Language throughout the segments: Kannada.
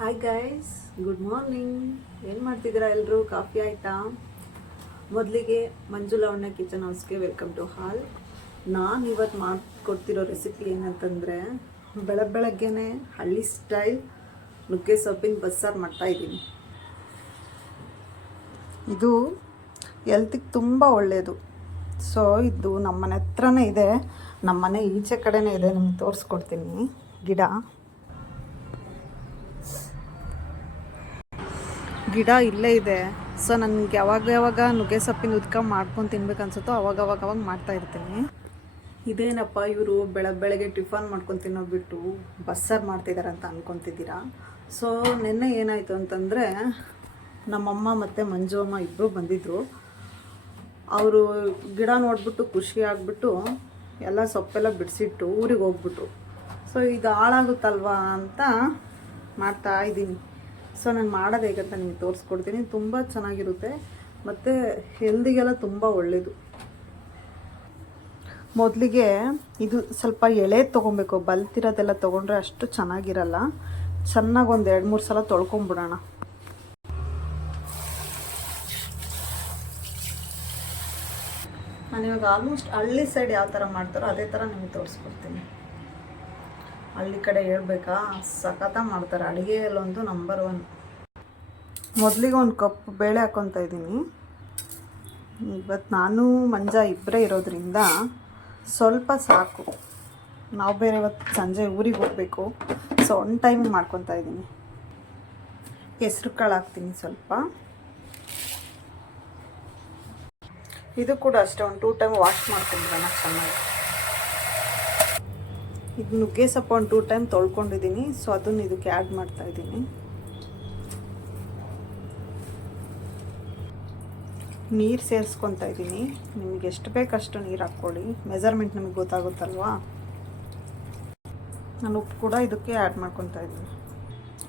Hi guys, good morning. ಏನು ಮಾಡ್ತಿದ್ದೀರಾ ಎಲ್ಲರೂ? ಕಾಫಿ ಆಯಿತಾ? ಮೊದಲಿಗೆ ಮಂಜುಳಾ ಅಣ್ಣ ಕಿಚನ್ ಹೌಸ್ಗೆ ವೆಲ್ಕಮ್ ಟು ಹಾಲ್. ನಾನು ಇವತ್ತು ಮಾಡಿಕೊಡ್ತಿರೋ ರೆಸಿಪಿ ಏನಂತಂದರೆ, ಬೆಳಗ್ಗೆನೇ ಹಳ್ಳಿ ಸ್ಟೈಲ್ ನುಗ್ಗೆ ಸೊಪ್ಪಿನ ಬಸ್ಸಾರು ಮಾಡ್ತಾಯಿದ್ದೀನಿ. ಇದು ಎಲ್ತಿಗೆ ತುಂಬ ಒಳ್ಳೆಯದು. ಸೊ ಇದು ನಮ್ಮನೆ ಹತ್ರನೇ ಇದೆ, ನಮ್ಮನೆ ಈಚೆ ಕಡೆನೇ ಇದೆ. ನಿಮ್ಗೆ ತೋರಿಸ್ಕೊಡ್ತೀನಿ. ಗಿಡ ಇಲ್ಲೇ ಇದೆ. ಸೊ ನನಗೆ ಯಾವಾಗ ನುಗ್ಗೆ ಸೊಪ್ಪಿನ ಉದ್ಕ ಮಾಡ್ಕೊಂಡು ತಿನ್ಬೇಕು ಅನ್ಸುತ್ತೋ ಅವಾಗ ಮಾಡ್ತಾ ಇರ್ತೀನಿ. ಇದೇನಪ್ಪ ಇವರು ಬೆಳಗ್ಗೆ ಟಿಫನ್ ಮಾಡ್ಕೊಂಡು ತಿನ್ನೋಬಿಟ್ಟು ಬಸ್ಸಾರು ಮಾಡ್ತಿದ್ದಾರೆ ಅಂತ ಅಂದ್ಕೊತಿದ್ದೀರಾ. ಸೊ ನಿನ್ನೆ ಏನಾಯಿತು ಅಂತಂದರೆ, ನಮ್ಮಮ್ಮ ಮತ್ತು ಮಂಜು ಅಮ್ಮ ಇಬ್ಬರು ಬಂದಿದ್ದರು. ಅವರು ಗಿಡ ನೋಡಿಬಿಟ್ಟು ಖುಷಿ ಆಗಿಬಿಟ್ಟು ಎಲ್ಲ ಸೊಪ್ಪೆಲ್ಲ ಬಿಡಿಸಿಟ್ಟು ಊರಿಗೆ ಹೋಗ್ಬಿಟ್ರು. ಸೊ ಇದು ಹಾಳಾಗುತ್ತಲ್ವಾ ಅಂತ ಮಾಡ್ತಾ ಇದ್ದೀನಿ. ಸೊ ನಾನು ಮಾಡೋದು ಹೇಗಂತ ನಿಮ್ಗೆ ತೋರಿಸ್ಕೊಡ್ತೀನಿ. ತುಂಬ ಚೆನ್ನಾಗಿರುತ್ತೆ ಮತ್ತು ಹೆಲ್ದಿಗೆಲ್ಲ ತುಂಬ ಒಳ್ಳೆಯದು. ಮೊದಲಿಗೆ ಇದು ಸ್ವಲ್ಪ ಎಳೆ ತೊಗೊಬೇಕು. ಬಲ್ತಿರೋದೆಲ್ಲ ತೊಗೊಂಡ್ರೆ ಅಷ್ಟು ಚೆನ್ನಾಗಿರಲ್ಲ. ಚೆನ್ನಾಗಿ ಒಂದು 2-3 ಸಲ ತೊಳ್ಕೊಂಬಿಡೋಣ. ನಾನಿವಾಗ ಆಲ್ಮೋಸ್ಟ್ ಹಳ್ಳಿ ಸೈಡ್ ಯಾವ ಥರ ಮಾಡ್ತಾರೋ ಅದೇ ಥರ ನಿಮಗೆ ತೋರಿಸ್ಕೊಡ್ತೀನಿ. ಹಳ್ಳಿ ಕಡೆ ಹೇಳ್ಬೇಕಾ, ಸಖತ ಮಾಡ್ತಾರೆ ಅಡುಗೆಯಲ್ಲಂತೂ ನಂಬರ್ 1. ಮೊದಲಿಗೆ ಒಂದು ಕಪ್ ಬೇಳೆ ಹಾಕ್ಕೊತಾ ಇದ್ದೀನಿ. ಇವತ್ತು ನಾನು ಮಂಜ ಇಬ್ಬರೇ ಇರೋದ್ರಿಂದ ಸ್ವಲ್ಪ ಸಾಕು. ನಾವು ಬೇರೆ ಇವತ್ತು ಸಂಜೆ ಊರಿಗೆ ಹೋಗಬೇಕು. ಸೊ ಒನ್ ಟೈಮ್ ಮಾಡ್ಕೊತಾ ಇದ್ದೀನಿ. ಹೆಸ್ರು ಕಾಳು ಹಾಕ್ತೀನಿ ಸ್ವಲ್ಪ. ಇದು ಕೂಡ ಅಷ್ಟೇ ಒಂದು 2 ಟೈಮ್ ವಾಶ್ ಮಾಡ್ಕೊಂಡ್ಬಿಡೋಣ ಚೆನ್ನಾಗಿ. ಇದು ನುಗ್ಗೆ ಸೊಪ್ಪು ಒಂದು 2 ಟೈಮ್ ತೊಳ್ಕೊಂಡಿದ್ದೀನಿ. ಸೊ ಅದನ್ನು ಇದಕ್ಕೆ ಆ್ಯಡ್ ಮಾಡ್ತಾಯಿದ್ದೀನಿ. ನೀರು ಸೇರಿಸ್ಕೊತಾ ಇದ್ದೀನಿ. ನಿಮಗೆ ಎಷ್ಟು ಬೇಕಷ್ಟು ನೀರು ಹಾಕ್ಕೊಳ್ಳಿ. ಮೆಜರ್ಮೆಂಟ್ ನಿಮಗೆ ಗೊತ್ತಾಗುತ್ತಲ್ವಾ. ನಾನು ಉಪ್ಪು ಕೂಡ ಇದಕ್ಕೆ ಆ್ಯಡ್ ಮಾಡ್ಕೊತಾ ಇದ್ದೀನಿ.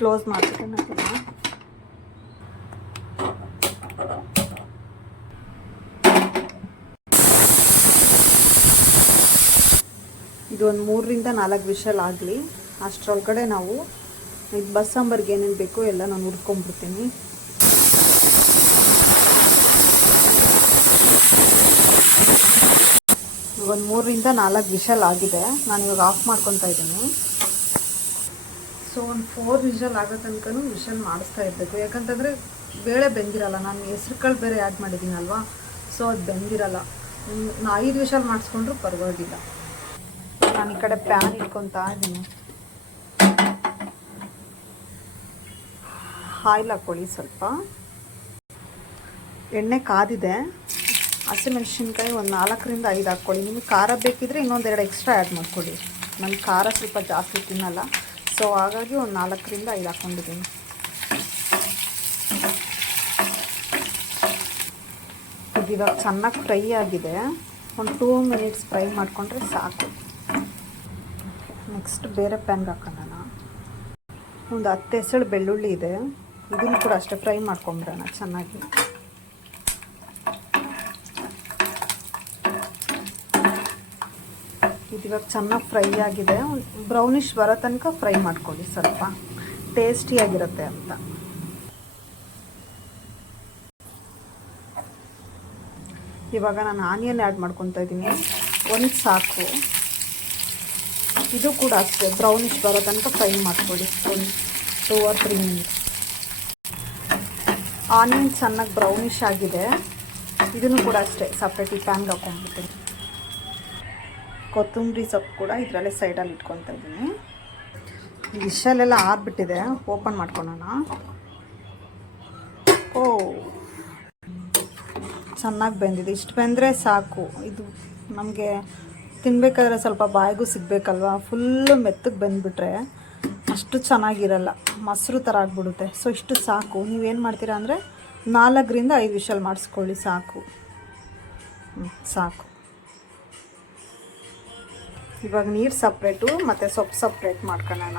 ಕ್ಲೋಸ್ ಮಾಡ್ತೀನಿ ಅದನ್ನು. ಇದು ಒಂದು 3-4 ವಿಷಲ್ ಆಗಲಿ. ಅಷ್ಟರೊಳಗಡೆ ನಾವು ಇದು ಬಸ್ಸಾಂಬರ್ಗೆ ಏನೇನು ಬೇಕೋ ಎಲ್ಲ ನಾನು ಹುರ್ಕೊಂಡ್ಬಿಡ್ತೀನಿ. ಒಂದು 3-4 ವಿಷಲ್ ಆಗಿದೆ. ನಾನು ಇವಾಗ ಆಫ್ ಮಾಡ್ಕೊತಾ ಇದ್ದೀನಿ. ಸೊ ಒಂದು 4 ವಿಷಲ್ ಆಗೋ ತನಕ ವಿಷಲ್ ಮಾಡಿಸ್ತಾ ಇರಬೇಕು. ಯಾಕಂತಂದರೆ ಬೇಳೆ ಬೆಂದಿರಲ್ಲ. ನಾನು ಹೆಸ್ರು ಕಾಳು ಬೇರೆ ಆ್ಯಡ್ ಮಾಡಿದ್ದೀನಿ ಅಲ್ವಾ. ಸೊ ಅದು ಬೆಂದಿರಲ್ಲ. 5 ವಿಷಲ್ ಮಾಡಿಸ್ಕೊಂಡ್ರೂ ಪರವಾಗಿಲ್ಲ. ನಾನು ಈ ಕಡೆ ಪ್ಯಾನ್ ಇಟ್ಕೊತಾ ಇದ್ದೀನಿ. ಆಯಿಲ್ ಹಾಕ್ಕೊಳ್ಳಿ ಸ್ವಲ್ಪ. ಎಣ್ಣೆ ಕಾದಿದೆ. ಹಸಿಮೆಣಸಿನ್ಕಾಯಿ ಒಂದು 4-5 ಹಾಕ್ಕೊಳ್ಳಿ. ನಿಮಗೆ ಖಾರ ಬೇಕಿದ್ರೆ ಇನ್ನೊಂದು 2 ಎಕ್ಸ್ಟ್ರಾ ಆ್ಯಡ್ ಮಾಡ್ಕೊಳ್ಳಿ. ನನ್ನ ಖಾರ ಸ್ವಲ್ಪ ಜಾಸ್ತಿ ತಿನ್ನಲ್ಲ. ಸೊ ಹಾಗಾಗಿ ಒಂದು 4-5 ಹಾಕ್ಕೊಂಡಿದ್ದೀನಿ. ಇದು ಇವಾಗ ಚೆನ್ನಾಗಿ ಫ್ರೈ ಆಗಿದೆ. ಒಂದು 2 ಮಿನಿಟ್ಸ್ ಫ್ರೈ ಮಾಡಿಕೊಂಡ್ರೆ ಸಾಕು. ನೆಕ್ಸ್ಟ್ ಬೇರೆ ಪ್ಯಾನ್ಗೆ ಹಾಕೋಣ. ಒಂದು 10 ಎಸಳು ಬೆಳ್ಳುಳ್ಳಿ ಇದೆ. ಇದನ್ನು ಕೂಡ ಅಷ್ಟೇ ಫ್ರೈ ಮಾಡ್ಕೊಂಬಿಡೋಣ ಚೆನ್ನಾಗಿ. ಇದು ಇವಾಗ ಚೆನ್ನಾಗಿ ಫ್ರೈ ಆಗಿದೆ. ಬ್ರೌನಿಷ್ ಬರೋ ತನಕ ಫ್ರೈ ಮಾಡ್ಕೊಳ್ಳಿ. ಸ್ವಲ್ಪ ಟೇಸ್ಟಿಯಾಗಿರುತ್ತೆ ಅಂತ. ಇವಾಗ ನಾನು ಆನಿಯನ್ ಆ್ಯಡ್ ಮಾಡ್ಕೊತಾ ಇದ್ದೀನಿ. ಒಂದು ಸಾಕು. ಇದು ಕೂಡ ಅಷ್ಟೇ ಬ್ರೌನಿಷ್ ಬರೋ ತನಕ ಫ್ರೈ ಮಾಡ್ಕೊಳ್ಳಿ. ಒಂದು 2 or 3 ಮಿನಿಟ್ಸ್. ಆನಿಯನ್ ಚೆನ್ನಾಗಿ ಬ್ರೌನಿಷ್ ಆಗಿದೆ. ಇದನ್ನು ಕೂಡ ಅಷ್ಟೇ ಸಪ್ರೇಟ್ ಈ ಪ್ಯಾನ್ಗೆ ಹಾಕೊಂಡ್ಬಿಡ್ತೀನಿ. ಕೊತ್ತಂಬರಿ ಸೊಪ್ಪು ಕೂಡ ಇದರಲ್ಲೇ ಸೈಡಲ್ಲಿ ಇಟ್ಕೊತಾ ಇದ್ದೀನಿ. ವಿಷಲೆಲ್ಲ ಆರಿಬಿಟ್ಟಿದೆ. ಓಪನ್ ಮಾಡ್ಕೊಳ್ಳೋಣ. ಚೆನ್ನಾಗಿ ಬೆಂದಿದೆ. ಇಷ್ಟು ಬೆಂದರೆ ಸಾಕು. ಇದು ನಮಗೆ ತಿನ್ನಬೇಕಾದ್ರೆ ಸ್ವಲ್ಪ ಬಾಯಿಗೂ ಸಿಗಬೇಕಲ್ವ. ಫುಲ್ಲು ಮೆತ್ತಗೆ ಬೆಂದ್ಬಿಟ್ರೆ ಅಷ್ಟು ಚೆನ್ನಾಗಿರಲ್ಲ. ಮೊಸರು ಥರ ಆಗಿಬಿಡುತ್ತೆ. ಸೊ ಇಷ್ಟು ಸಾಕು. ನೀವೇನು ಮಾಡ್ತೀರಾ ಅಂದರೆ 4-5 ವಿಷಲ್ ಮಾಡಿಸ್ಕೊಳ್ಳಿ ಸಾಕು. ಸಾಕು. ಇವಾಗ ನೀರು ಸಪ್ರೇಟು ಮತ್ತು ಸೊಪ್ಪು ಸಪ್ರೇಟ್ ಮಾಡ್ಕೊಳ್ಳೋಣ.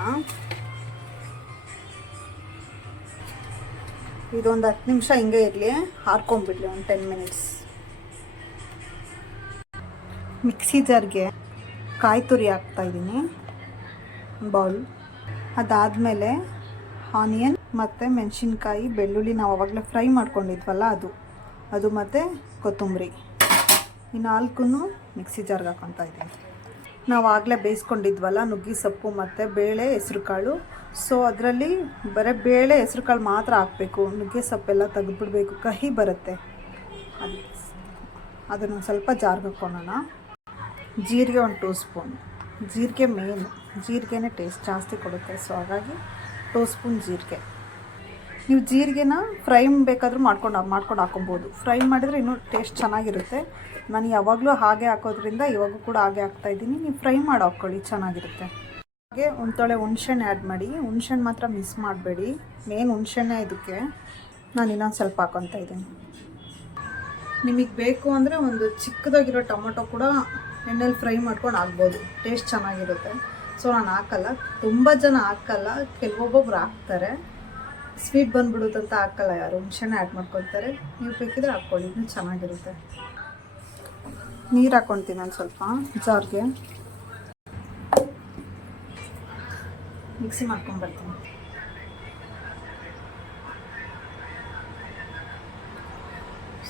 ಇದೊಂದು 10 ನಿಮಿಷ ಹಿಂಗೆ ಇರಲಿ. ಹಾರ್ಕೊಂಬಿಡಲಿ ಒಂದು 10 ಮಿನಿಟ್ಸ್. ಮಿಕ್ಸಿ ಜಾರ್ಗೆ ಕಾಯಿ ತುರಿ ಹಾಕ್ತಾಯಿದ್ದೀನಿ, ಬೌಲ್. ಅದಾದಮೇಲೆ ಆನಿಯನ್ ಮತ್ತು ಮೆಣಸಿನ್ಕಾಯಿ, ಬೆಳ್ಳುಳ್ಳಿ ನಾವು ಆವಾಗಲೇ ಫ್ರೈ ಮಾಡ್ಕೊಂಡಿದ್ವಲ್ಲ ಅದು ಮತ್ತು ಕೊತ್ತಂಬರಿ, ಈ 4 ಮಿಕ್ಸಿ ಜಾರ್ಗೆ ಹಾಕ್ಕೊತಾ ಇದ್ದೀನಿ. ನಾವು ಆಗಲೇ ಬೇಯಿಸ್ಕೊಂಡಿದ್ವಲ್ಲ ನುಗ್ಗೆ ಸೊಪ್ಪು ಮತ್ತು ಬೇಳೆ, ಹೆಸ್ರುಕಾಳು. ಸೊ ಅದರಲ್ಲಿ ಬರೀ ಬೇಳೆ, ಹೆಸ್ರುಕಾಳು ಮಾತ್ರ ಹಾಕಬೇಕು. ನುಗ್ಗೆ ಸೊಪ್ಪೆಲ್ಲ ತೆಗೆದುಬಿಡ್ಬೇಕು, ಕಹಿ ಬರುತ್ತೆ. ಅದನ್ನು ಸ್ವಲ್ಪ ಜಾರ್ಗೆ ಹಾಕ್ಕೊಳ್ಳೋಣ. ಜೀರಿಗೆ 1 2 ಸ್ಪೂನ್. ಜೀರಿಗೆ ಮೇನು, ಜೀರಿಗೆನೇ ಟೇಸ್ಟ್ ಜಾಸ್ತಿ ಕೊಡುತ್ತೆ. ಸೊ ಹಾಗಾಗಿ 2 ಸ್ಪೂನ್ ಜೀರಿಗೆ. ನೀವು ಜೀರಿಗೆನ ಫ್ರೈ ಬೇಕಾದರೂ ಮಾಡ್ಕೊಂಡು ಹಾಕೊಬೋದು. ಫ್ರೈ ಮಾಡಿದರೆ ಇನ್ನೂ ಟೇಸ್ಟ್ ಚೆನ್ನಾಗಿರುತ್ತೆ. ನಾನು ಯಾವಾಗಲೂ ಹಾಗೆ ಹಾಕೋದ್ರಿಂದ ಇವಾಗೂ ಕೂಡ ಹಾಗೆ ಹಾಕ್ತಾಯಿದ್ದೀನಿ. ನೀವು ಫ್ರೈ ಮಾಡಿ ಹಾಕ್ಕೊಳ್ಳಿ, ಚೆನ್ನಾಗಿರುತ್ತೆ. ಹಾಗೆ ಒಂದು ತೊಳೆ ಹುಣ್ಸೆಹಣ್ಣು ಆ್ಯಡ್ ಮಾಡಿ. ಹುಣ್ಸೆಹಣ್ಣು ಮಾತ್ರ ಮಿಸ್ ಮಾಡಬೇಡಿ, ಮೇನ್ ಹುಣ್ಸೆಹಣ್ಣೆ ಇದಕ್ಕೆ. ನಾನು ಇನ್ನೊಂದು ಸ್ವಲ್ಪ ಹಾಕ್ಕೊತಾ ಇದ್ದೀನಿ. ನಿಮಗೆ ಬೇಕು ಅಂದರೆ ಒಂದು ಚಿಕ್ಕದಾಗಿರೋ ಟೊಮೊಟೊ ಕೂಡ ಎಣ್ಣೆಲಿ ಫ್ರೈ ಮಾಡ್ಕೊಂಡು ಹಾಕ್ಬೋದು, ಟೇಸ್ಟ್ ಚೆನ್ನಾಗಿರುತ್ತೆ. ಸೊ ನಾನು ಹಾಕಲ್ಲ, ತುಂಬ ಜನ ಹಾಕಲ್ಲ, ಕೆಲವೊಬ್ಬೊಬ್ರು ಹಾಕ್ತಾರೆ. ಸ್ವೀಟ್ ಬಂದ್ಬಿಡುತ್ತಂತ ಹಾಕಲ್ಲ ಯಾರು, ಹುಣ್ಸೆಹಣ್ಣು ಆ್ಯಡ್ ಮಾಡ್ಕೊತಾರೆ. ನೀವು ಬೇಕಿದ್ರೆ ಹಾಕ್ಕೊಳ್ಳಿ, ಇನ್ನೂ ಚೆನ್ನಾಗಿರುತ್ತೆ. ನೀರು ಹಾಕ್ಕೊತೀನಿ ಒಂದು ಸ್ವಲ್ಪ ಜಾರ್ಗೆ. ಮಿಕ್ಸಿ ಮಾಡ್ಕೊಂಡ್ಬರ್ತೀನಿ.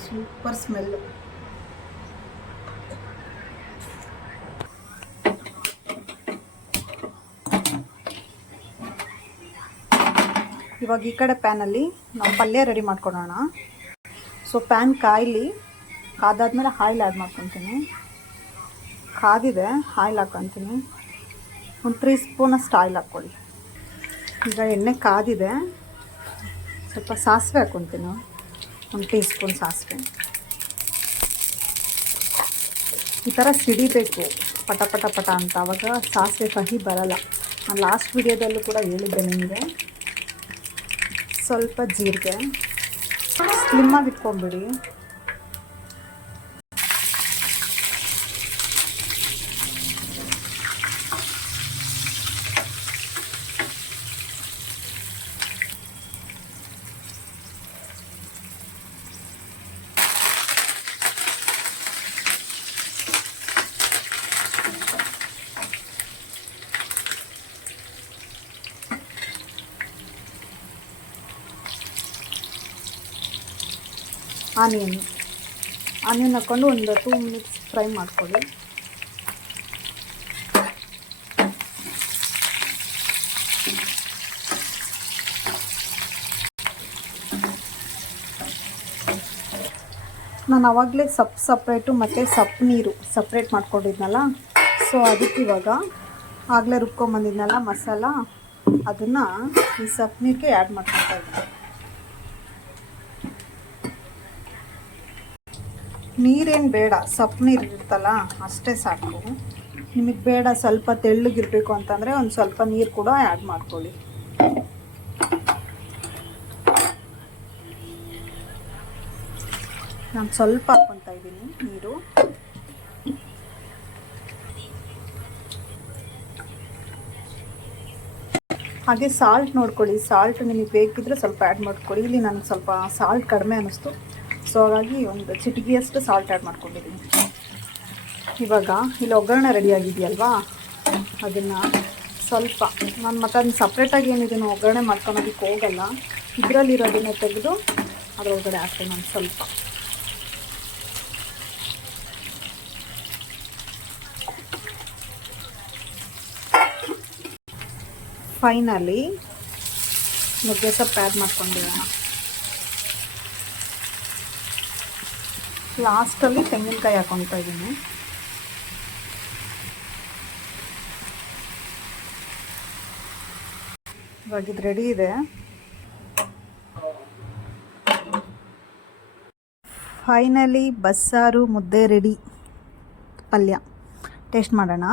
Super smell. ಇವಾಗ ಈ ಕಡೆ ಪ್ಯಾನಲ್ಲಿ ನಾವು ಪಲ್ಯ ರೆಡಿ ಮಾಡ್ಕೊಳ್ಳೋಣ. ಸೊ ಪ್ಯಾನ್ ಕಾದಾದ್ಮೇಲೆ ಆಯಿಲ್ ಆ್ಯಡ್ ಮಾಡ್ಕೊತೀನಿ. ಕಾದಿದೆ, ಆಯಿಲ್ ಹಾಕ್ಕೊತೀನಿ. ಒಂದು 3 ಸ್ಪೂನಷ್ಟು ಆಯಿಲ್ ಹಾಕ್ಕೊಳ್ಳಿ. ಈಗ ಎಣ್ಣೆ ಕಾದಿದೆ, ಸ್ವಲ್ಪ ಸಾಸಿವೆ ಹಾಕ್ಕೊತೀನಿ. 1 ಟೀ ಸ್ಪೂನ್ ಸಾಸಿವೆ. ಈ ಥರ ಸಿಡಿಬೇಕು ಪಟ ಪಟ ಪಟ ಅಂತ, ಆವಾಗ ಸಾಸಿವೆ ಕಹಿ ಬರಲ್ಲ. ನಾನು ಲಾಸ್ಟ್ ವಿಡಿಯೋದಲ್ಲೂ ಕೂಡ ಹೇಳಿದ್ದೆ ನಿಮಗೆ. ಸ್ವಲ್ಪ ಜೀರಿಗೆ, ಸ್ಲಿಮ್ಮಾಗಿ ಇಟ್ಕೊಂಡ್ಬಿಡಿ. ಆನಿಯನ್ ಹಾಕ್ಕೊಂಡು ಒಂದು 2 ಮಿನಿಟ್ಸ್ ಫ್ರೈ ಮಾಡ್ಕೊಳ್ಳಿ. ನಾನು ಆವಾಗಲೇ ಸಪ್ರೇಟು ಮತ್ತು ನೀರು ಸಪ್ರೇಟ್ ಮಾಡ್ಕೊಂಡಿದ್ನಲ್ಲ. ಸೊ ಅದಕ್ಕೆ ಇವಾಗ ಆಗಲೇ ರುಬ್ಕೊಂಬಂದಿದ್ನಲ್ಲ ಮಸಾಲ, ಅದನ್ನು ಈ ನೀರಿಗೆ ಆ್ಯಡ್ ಮಾಡ್ಕೊತಾ ಇದ್ದೆ. ನೀರೇನು ಬೇಡ, ನೀರು ಇರುತ್ತಲ್ಲ ಅಷ್ಟೇ ಸಾಕು. ನಿಮಗೆ ಬೇಡ ಸ್ವಲ್ಪ ತೆಳ್ಳಗಿರಬೇಕು ಅಂತಂದರೆ ಒಂದು ಸ್ವಲ್ಪ ನೀರು ಕೂಡ ಆ್ಯಡ್ ಮಾಡ್ಕೊಳ್ಳಿ. ನಾನು ಸ್ವಲ್ಪ ಹಾಕ್ಕೊತಾ ಇದ್ದೀನಿ ನೀರು. ಹಾಗೆ ಸಾಲ್ಟ್ ನೋಡ್ಕೊಳ್ಳಿ, ಸಾಲ್ಟ್ ನಿಮಗೆ ಬೇಕಿದ್ರೆ ಸ್ವಲ್ಪ ಆ್ಯಡ್ ಮಾಡ್ಕೊಳ್ಳಿ. ಇಲ್ಲಿ ನನಗೆ ಸ್ವಲ್ಪ ಸಾಲ್ಟ್ ಕಡಿಮೆ ಅನ್ನಿಸ್ತು, ಸೊ ಹಾಗಾಗಿ ಒಂದು ಚಿಟಿಕೆಯಷ್ಟು ಸಾಲ್ಟ್ ಆ್ಯಡ್ ಮಾಡ್ಕೊಂಡಿದ್ದೀನಿ. ಇವಾಗ ಇಲ್ಲಿ ಒಗ್ಗರಣೆ ರೆಡಿಯಾಗಿದೆಯಲ್ವಾ, ಅದನ್ನು ಸ್ವಲ್ಪ ನಾನು ಮತ್ತು ಅದನ್ನ ಸಪ್ರೇಟಾಗಿ ಏನಿದನ್ನು ಒಗ್ಗರಣೆ ಮಾಡ್ಕೊಳೋದಕ್ಕೆ ಹೋಗಲ್ಲ. ಇದರಲ್ಲಿರೋದನ್ನು ತೆಗೆದು ಅದರೊಳಗಡೆ ಹಾಕ್ತೀನಿ ನಾನು ಸ್ವಲ್ಪ. ಫೈನಲಿ ನುಗ್ಗೆ ಸೊಪ್ಪು ಆ್ಯಡ್ ಮಾಡ್ಕೊಂಡಿರೋಣ. ಲಾಸ್ಟಲ್ಲಿ ತೆಂಗಿನಕಾಯಿ ಹಾಕ್ಕೊತಾ ಇದ್ದೀನಿ. ಇವಾಗ ಇದು ರೆಡಿ ಇದೆ. ಫೈನಲಿ ಬಸ್ಸಾರು ಮುದ್ದೆ ರೆಡಿ. ಪಲ್ಯ ಟೇಸ್ಟ್ ಮಾಡೋಣ.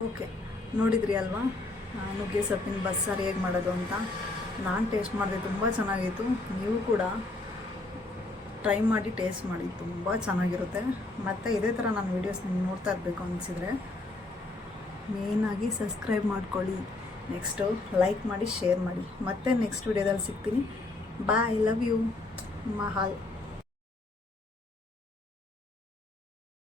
ಓಕೆ, ನೋಡಿದ್ರಿ ಅಲ್ವಾ ನುಗ್ಗೆ ಸೊಪ್ಪಿನ ಬಸ್ಸಾರು ಹೇಗೆ ಮಾಡೋದು ಅಂತ. ನಾನು ಟೇಸ್ಟ್ ಮಾಡಿದೆ, ತುಂಬ ಚೆನ್ನಾಗಿತ್ತು. ನೀವು ಕೂಡ ಟ್ರೈ ಮಾಡಿ ಟೇಸ್ಟ್ ಮಾಡಿ, ತುಂಬ ಚೆನ್ನಾಗಿರುತ್ತೆ. ಮತ್ತು ಇದೇ ಥರ ನಾನು ವೀಡಿಯೋಸ್ ನಿಮ್ಗೆ ನೋಡ್ತಾ ಇರಬೇಕು ಅನಿಸಿದರೆ ಮೇಯ್ನಾಗಿ ಸಬ್ಸ್ಕ್ರೈಬ್ ಮಾಡ್ಕೊಳ್ಳಿ. ನೆಕ್ಸ್ಟು ಲೈಕ್ ಮಾಡಿ ಶೇರ್ ಮಾಡಿ. ಮತ್ತೆ ನೆಕ್ಸ್ಟ್ ವಿಡಿಯೋದಲ್ಲಿ ಸಿಗ್ತೀನಿ. ಬಾಯ್, ಲವ್ ಯು ಮಹಾಲ್.